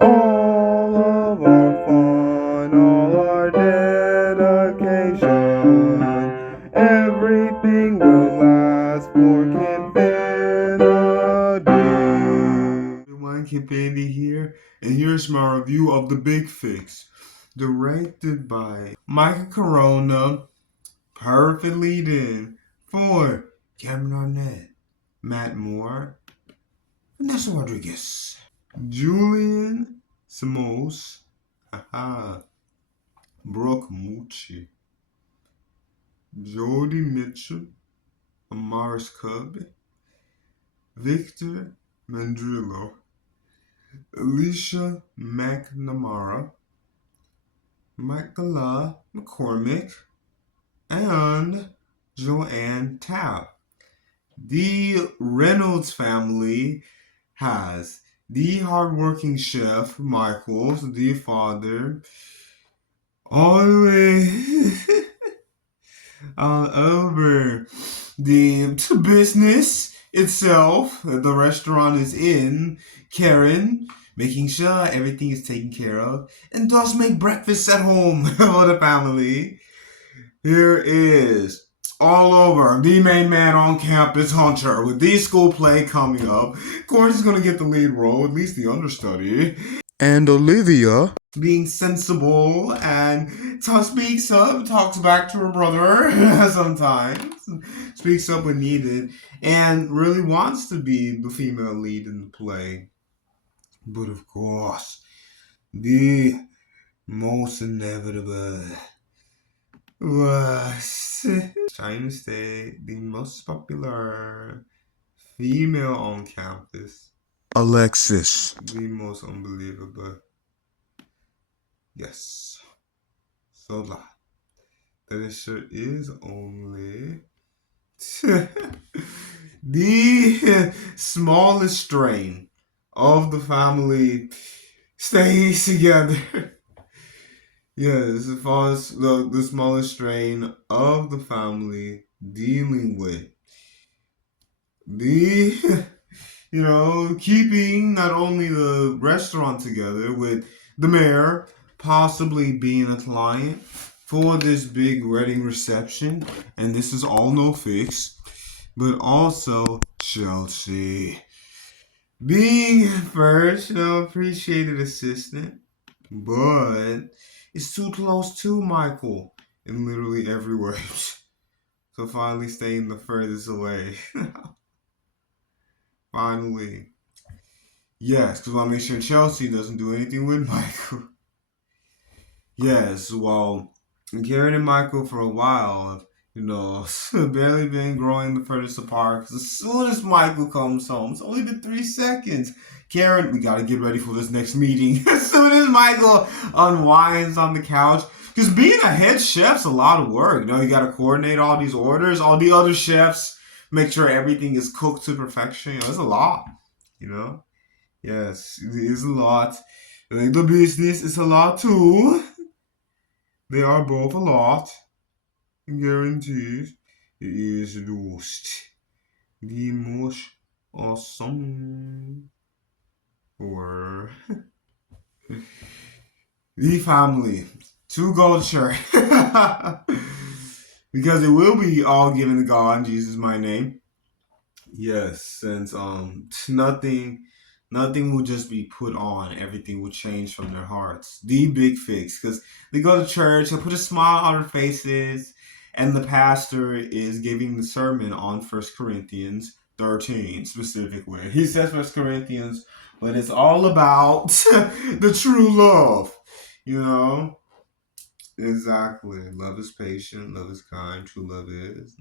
All of our fun, all our dedication, everything will last for Kinfinity. Everyone, Kinfinity here, and here's my review of The Big Fix, directed by Michael Corona, perfectly in for Cameron Arnett, Matt Moore, Vanessa Rodriguez, Julian Samos, Brooke Mucci, Jody Mitchell, Amaris Cubby, Victor Mandrillo, Alicia McNamara, Michaela McCormick, and Joanne Tapp. The Reynolds family has the hardworking chef Michael, the father, all the way all over the business itself that the restaurant is in. Karen, making sure everything is taken care of, and does make breakfast at home for the family. Here is all over the main man on campus, Hunter, with the school play coming up. Of course, he's gonna get the lead role, at least the understudy. And Olivia, being sensible and speaks up, talks back to her brother sometimes, speaks up when needed, and really wants to be the female lead in the play. But of course, the most inevitable was trying to stay the most popular female on campus. Alexis. The most unbelievable. Yes. So that it sure is only the smallest strain of the family stays together. Yes, as far as the smallest strain of the family dealing with the keeping not only the restaurant together with the mayor possibly being a client for this big wedding reception, and this is all no fix, but also Chelsea being first, appreciated assistant, but it's too close to Michael in literally every way. So finally staying the furthest away. Finally. Yes, because I want to make sure Chelsea doesn't do anything with Michael. Yes, well, Karen and Michael for a while, barely been growing the furthest apart. Because as soon as Michael comes home, it's only been 3 seconds. Karen, we got to get ready for this next meeting. As soon as Michael unwinds on the couch. Because being a head chef's a lot of work. You got to coordinate all these orders, all the other chefs, make sure everything is cooked to perfection. It's a lot, you know? Yes, it is a lot. Like the business is a lot too. They are both a lot. Guaranteed. It is the most awesome for the family to go to church. Because it will be all given to God in Jesus' my name. Yes, since nothing will just be put on. Everything will change from their hearts. The big fix, because they go to church, they put a smile on their faces, and the pastor is giving the sermon on 1 Corinthians 13 specifically. He says 1 Corinthians, but it's all about the true love, you know. Exactly. Love is patient. Love is kind. True love is.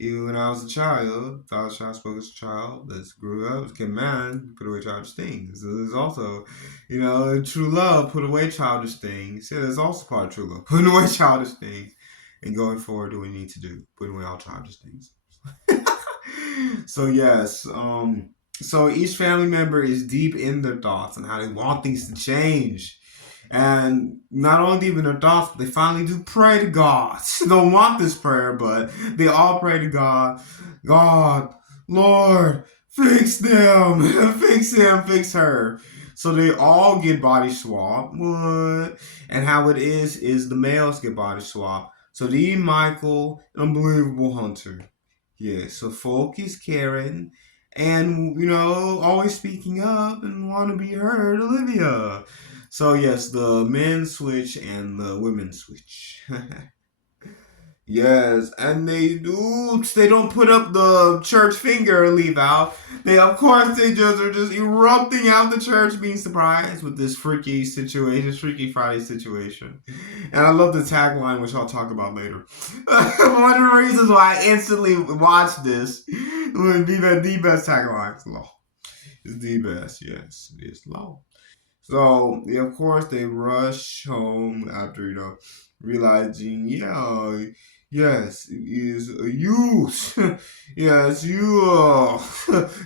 Even when I was a child, I was child, spoke as a child, that grew up, became man, put away childish things. So there's also, true love, put away childish things. Yeah, there's also part of true love, putting away childish things. And going forward, do what we need to do, putting away all childish things. So yes, so each family member is deep in their thoughts and how they want things to change. And not only deep in their thoughts, they finally do pray to God. They don't want this prayer, but they all pray to God. God, Lord, fix them, fix him, fix her. So they all get body swap. What? And how it is the males get body swap. So the Michael, unbelievable hunter. Yeah, so focus Karen and always speaking up and want to be heard, Olivia. So yes, the men switch and the women switch. Yes, and they don't put up the church finger and leave out. They of course they just are just erupting out the church, being surprised with this freaky situation, freaky Friday situation. And I love the tagline, which I'll talk about later. One of the reasons why I instantly watched this would be that the best tagline. It's law. It's the best, yes. It's law. So yeah, of course they rush home after realizing, yeah, yes, it is a youth. Yes, you.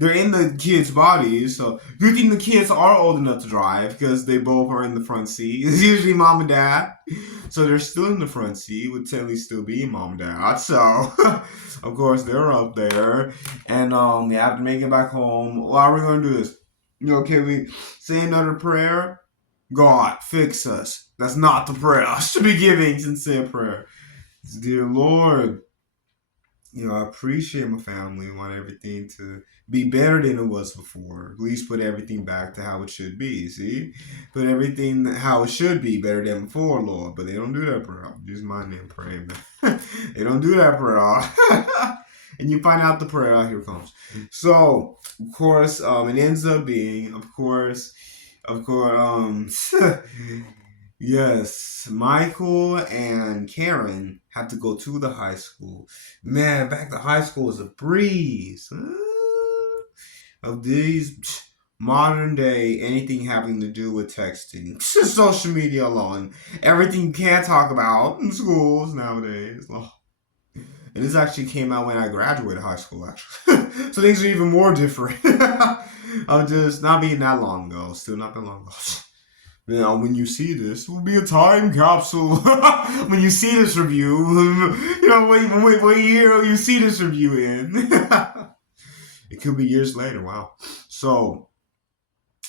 They're in the kids' bodies, so good thing the kids are old enough to drive because they both are in the front seat. It's usually mom and dad, so they're still in the front seat. Would technically still be mom and dad. So of course they're up there, and they have to make it back home. Well, how are we gonna do this? Can we say another prayer? God, fix us. That's not the prayer. I should be giving sincere prayer. Dear Lord, I appreciate my family. I want everything to be better than it was before. At least put everything back to how it should be. See? Put everything how it should be better than before, Lord. But they don't do that prayer. Use my name, pray, man. They don't do that prayer. And you find out the prayer. Here it comes. So, of course, it ends up being, of course, yes, Michael and Karen have to go to the high school. Man, back to high school is a breeze. Of these modern day, anything having to do with texting, social media alone, everything you can't talk about in schools nowadays. Oh. And this actually came out when I graduated high school, actually. So things are even more different. Of just not being that long ago. Still not that long ago. When you see this, it will be a time capsule. When you see this review, what year you see this review in. It could be years later. Wow. So,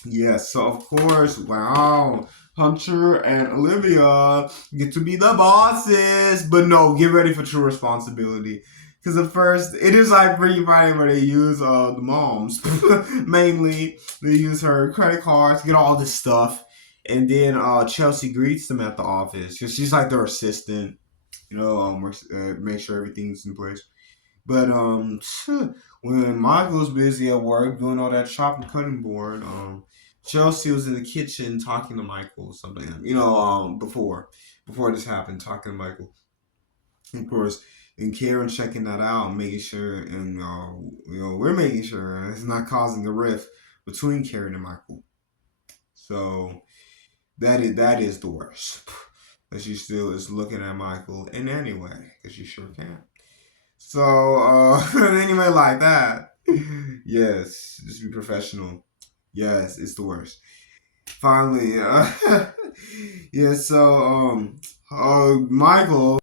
yes. So, of course, wow. Hunter and Olivia get to be the bosses. But no, get ready for true responsibility. Because at first, it is like pretty funny where they use the moms. Mainly, they use her credit cards, get all this stuff. And then Chelsea greets them at the office because she's like their assistant, make sure everything's in place. But when Michael's busy at work doing all that chopping cutting board, Chelsea was in the kitchen talking to Michael or something. Before this happened, talking to Michael. Of course, and Karen checking that out, making sure, and we're making sure it's not causing a rift between Karen and Michael. So that is the worst. That she still is looking at Michael in any way, because she sure can. So, anyway, like that. Yes, just be professional. Yes, it's the worst. Finally, yeah, so, Michael,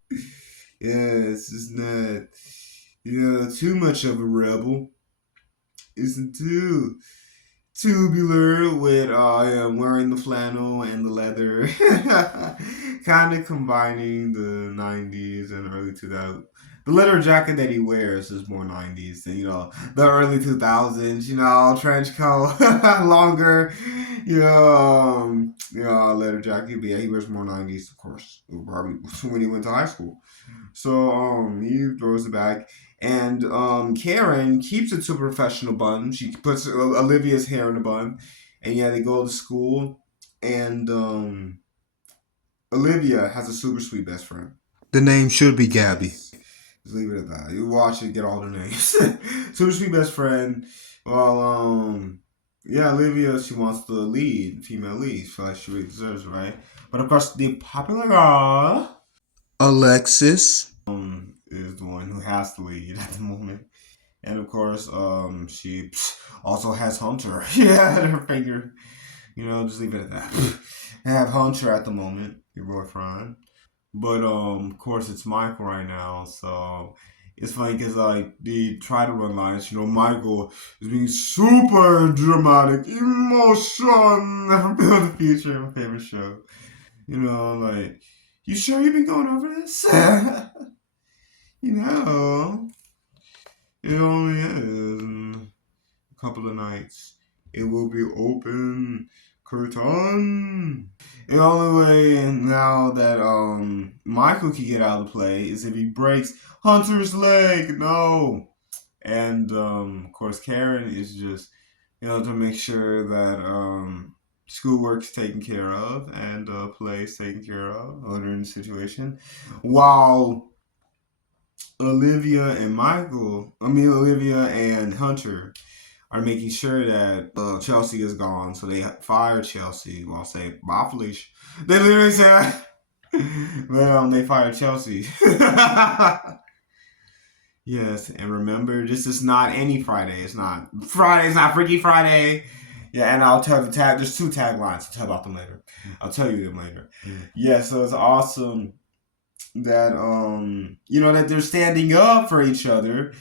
yes, is not, too much of a rebel. Isn't too tubular with wearing the flannel and the leather, kind of combining the 90s and early 2000s. The leather jacket that he wears is more 90s than the early 2000s. Trench coat, longer, leather jacket. But yeah, he wears more 90s, of course, probably when he went to high school. So he throws it back. And Karen keeps it to a professional bun. She puts Olivia's hair in a bun. And yeah, they go to school. And Olivia has a super sweet best friend. The name should be Gabby. Yes. Just leave it at that. You watch it, get all the names. Super sweet best friend. Well, yeah, Olivia, she wants the lead, female lead. Feel like she really deserves it, right? But of course, the popular girl, Alexis, is the one who has the lead at the moment. And of course, she also has Hunter. Yeah, at her finger. Just leave it at that. I have Hunter at the moment, your boyfriend. But of course, it's Michael right now. So it's funny because like they try to run lines. Michael is being super dramatic, emotion. Never Build the Future, my favorite show. Like, you sure you've been going over this? you know, it only is in a couple of nights. It will be open curtain. The only way now that Michael can get out of the play is if he breaks Hunter's leg. No. And of course Karen is just to make sure that schoolwork's taken care of and play's taken care of during the situation, while Olivia and Hunter are making sure that Chelsea is gone. So they fire Chelsea. Well, I'll say bye, Felicia. They literally say, but they fire Chelsea. Yes, and remember, this is not any Friday. It's not Friday. It's not Freaky Friday. Yeah, and I'll tell the tag. There's two taglines. I'll tell about them later. I'll tell you them later. Yeah, so it's awesome that that they're standing up for each other.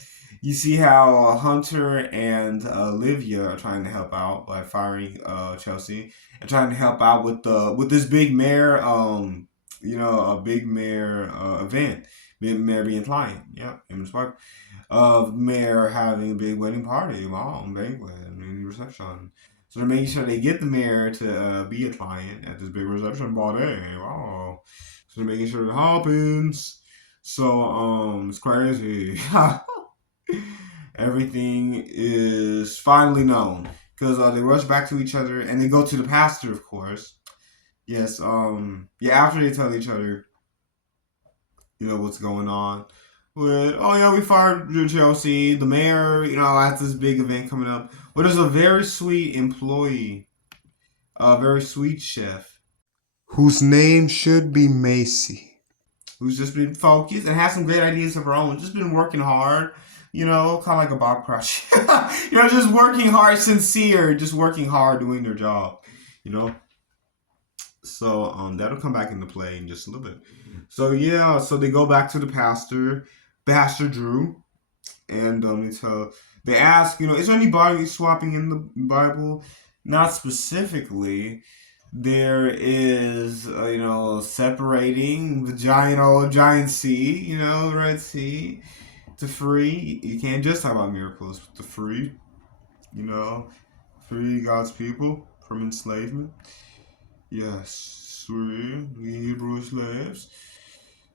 You see how Hunter and Olivia are trying to help out by firing Chelsea and trying to help out with this big mayor a big mayor event. Big mayor being client. Yeah, him spark of mayor having a big wedding party, mom banquet, and reception. So they're making sure they get the mayor to be a client at this big reception party. Wow. So they're making sure it happens. So it's crazy. Everything is finally known because they rush back to each other and they go to the pastor, of course. Yes. Yeah. After they tell each other, what's going on. With we fired Chelsea, the mayor. Has this big event coming up. Well, there's a very sweet employee, a very sweet chef, whose name should be Macy, who's just been focused and has some great ideas of her own. Just been working hard, kind of like a Bob Crush. Just working hard, sincere, just working hard, doing their job. You know. So that'll come back into play in just a little bit. So yeah, so they go back to the Pastor Drew, and they ask, is there any body swapping in the Bible? Not specifically. There is, separating the giant sea, the Red Sea, to free. You can't just talk about miracles, but to free, you know, free God's people from enslavement. Yes, free the Hebrew slaves.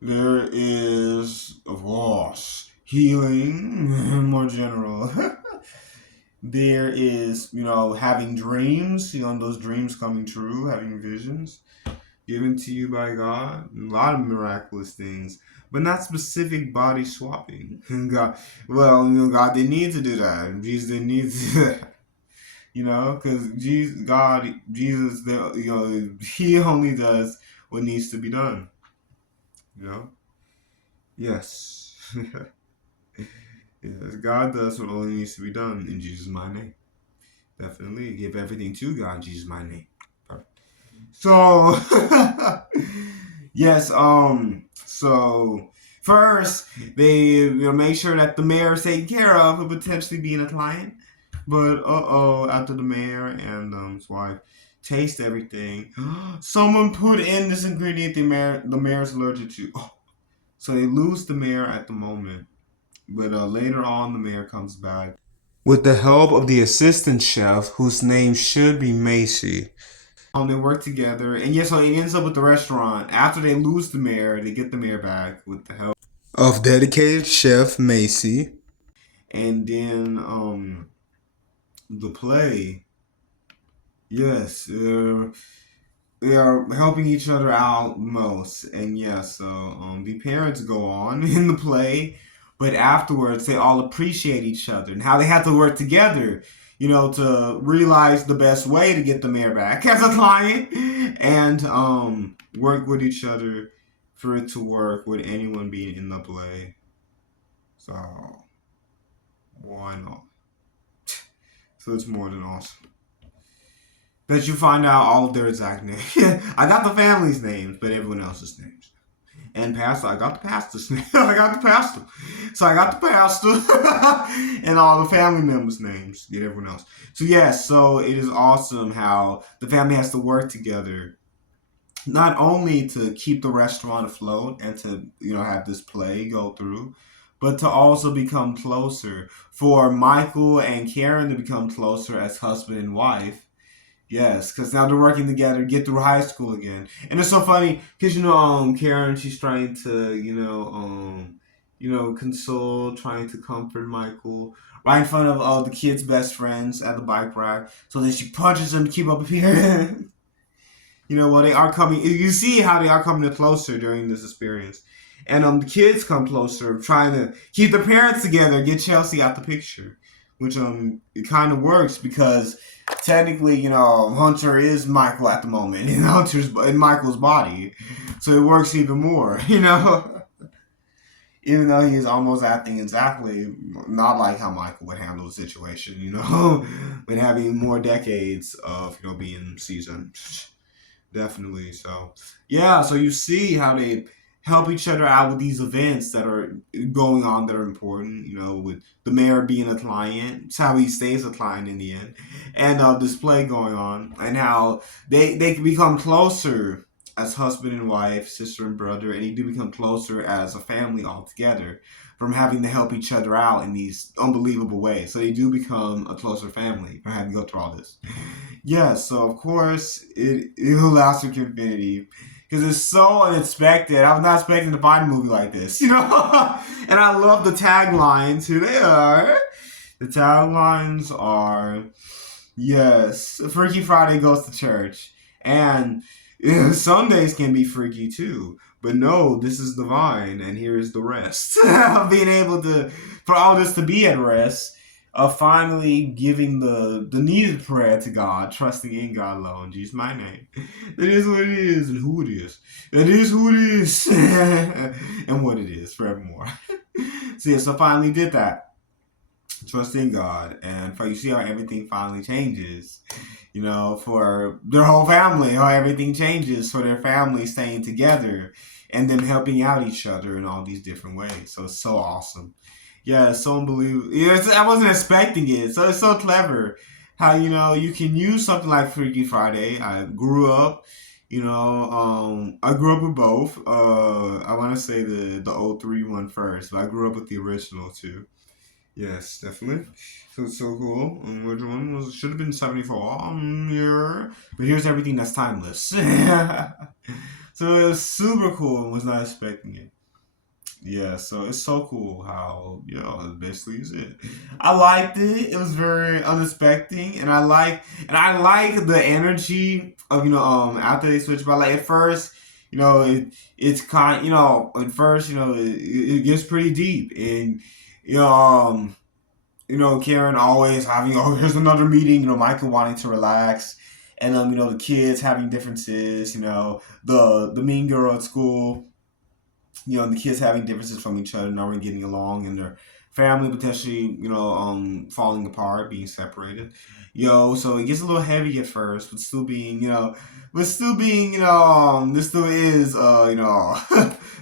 There is, of course, healing, more general. There is, having dreams, those dreams coming true, having visions given to you by God. A lot of miraculous things, but not specific body swapping. God, God didn't need to do that. Jesus didn't need to do that. Because Jesus, he only does what needs to be done. Yes. Yes, God does what only needs to be done in Jesus' my name. Definitely give everything to God in Jesus' my name. Perfect. So yes, so first they make sure that the mayor is taken care of of potentially being a client. But after the mayor and his wife taste everything, someone put in this ingredient the mayor's allergic to. So they lose the mayor at the moment. But later on, the mayor comes back with the help of the assistant chef, whose name should be Macy. They work together, and yes, so it ends up with the restaurant. After they lose the mayor, they get the mayor back with the help of dedicated chef Macy. And then the play, yes, they are helping each other out most. And yes, so the parents go on in the play, but afterwards they all appreciate each other and how they have to work together, to realize the best way to get the mayor back as a client and work with each other for it to work with anyone being in the play. So why not? So it's more than awesome. Bet you find out all of their exact names. I got the family's names, but everyone else's names. And pastor, I got the pastor's name. I got the pastor. So I got the pastor and all the family members' names. Get everyone else. So yes, so it is awesome how the family has to work together, not only to keep the restaurant afloat and to have this play go through, but to also become closer. For Michael and Karen to become closer as husband and wife. Yes, because now they're working together, get through high school again, and it's so funny because Karen, she's trying to console, trying to comfort Michael right in front of all the kids' best friends at the bike rack. So then she punches him to keep up appearance. Well, they are coming. You see how they are coming closer during this experience, and the kids come closer, trying to keep their parents together, get Chelsea out the picture, which it kind of works because technically, Hunter is Michael at the moment, and Hunter's in Michael's body, so it works even more, Even though he is almost acting exactly not like how Michael would handle the situation, with having more decades of being seasoned. Definitely. So, yeah. So you see how they help each other out with these events that are going on that are important. With the mayor being a client, it's how he stays a client in the end, and this play going on, and how they can become closer as husband and wife, sister and brother, and they do become closer as a family altogether from having to help each other out in these unbelievable ways. So they do become a closer family from having to go through all this. Yeah, so of course it'll last with Infinity because it's so unexpected. I was not expecting to find a movie like this, and I love the taglines. Here they are. The taglines are, yes, Freaky Friday goes to church, and Sundays can be freaky too. But no, this is divine, and here is the rest. Being able for all this to be at rest, of finally giving the needed prayer to God, trusting in God alone. Jesus, my name. That is what it is and who it is. That is who it is and what it is forevermore. So yes, I finally did that. Trust in God, and you see how everything finally changes. For their whole family, how everything changes for their family staying together and them helping out each other in all these different ways. So it's so awesome. Yeah, it's so unbelievable. I wasn't expecting it. So it's so clever how, you can use something like Freaky Friday. I grew up, I grew up with both. I want to say the '03 one first, but I grew up with the original too. Yes, definitely. So it's so cool. Which one should have been 74? Yeah. But here's everything that's timeless. So it was super cool and was not expecting it. Yeah, so it's so cool how, basically is it. I liked it. It was very unexpected, and I like the energy of after they switch. But like at first, it's kind, at first, it gets pretty deep, and Karen always having, here's another meeting, Michael wanting to relax, and the kids having differences, the mean girl at school, and the kids having differences from each other, not really getting along, and their family potentially, falling apart, being separated. So it gets a little heavy at first, but still being, this still is,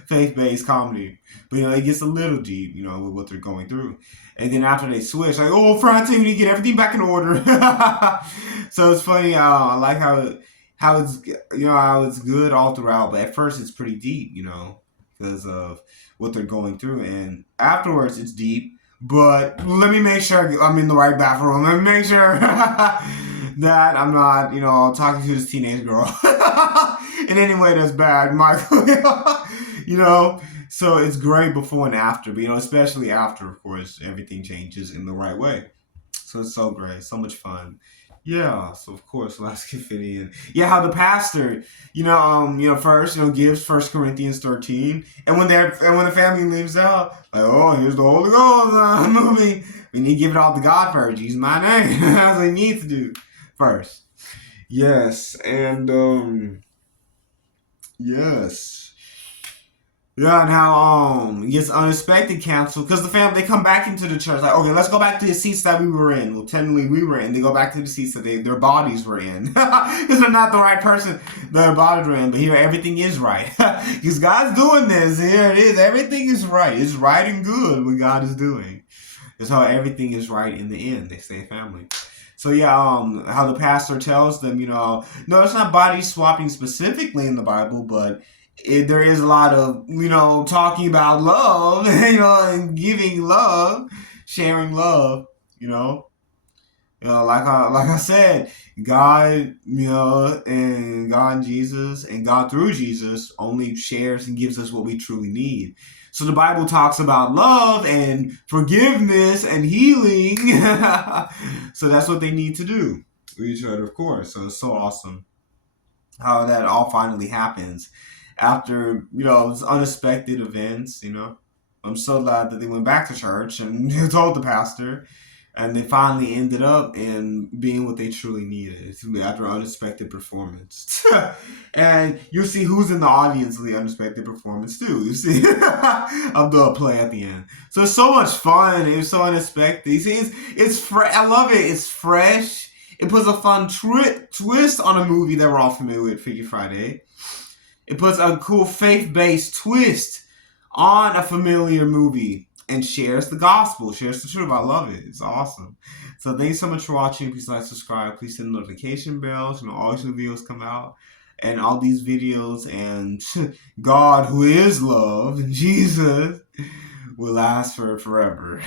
faith-based comedy. But, it gets a little deep, with what they're going through. And then after they switch, like, Friday, we need to get everything back in order. So it's funny, I like how it's, how it's good all throughout, but at first it's pretty deep, because of what they're going through. And afterwards, it's deep. But let me make sure I'm in the right bathroom. Let me make sure that I'm not, talking to this teenage girl in any way that's bad, Michael. So it's great before and after. But, especially after, of course, everything changes in the right way. So it's so great. So much fun. Yeah, so of course, Last Confetti, and how the pastor, first, gives First Corinthians 13, and when the family leaves out, like, here's the Holy Ghost movie, we need to give it all to God first. Use my name. That's what we need to do first. Yes, and yes, Yeah, and how it gets unexpected canceled because the family they come back into the church like, okay, let's go back to the seats that we were in. Well, technically we were in. They go back to the seats that their bodies were in because they're not the right person their bodies were in. But here everything is right because God's doing this. Here it is. Everything is right. It's right and good what God is doing. That's how everything is right in the end. They stay family. So yeah, how the pastor tells them, no, it's not body swapping specifically in the Bible, but there is a lot of talking about love, and giving love, sharing love, you know. Like I said, God, and God and Jesus and God through Jesus only shares and gives us what we truly need. So the Bible talks about love and forgiveness and healing. So that's what they need to do with each other, of course. So it's so awesome how that all finally happens after unexpected events. I'm so glad that they went back to church and told the pastor, and they finally ended up in being what they truly needed after an unexpected performance. And you'll see who's in the audience of the unexpected performance too. You see of the play at the end. So it's so much fun. It was so unexpected. You see, I love it. It's fresh. It puts a fun twist on a movie that we're all familiar with, Freaky Friday. It puts a cool faith-based twist on a familiar movie and shares the gospel, shares the truth. I love it. It's awesome. So thanks so much for watching. Please like, subscribe. Please hit the notification bell so always new videos come out. And all these videos and God, who is love, and Jesus will last for forever.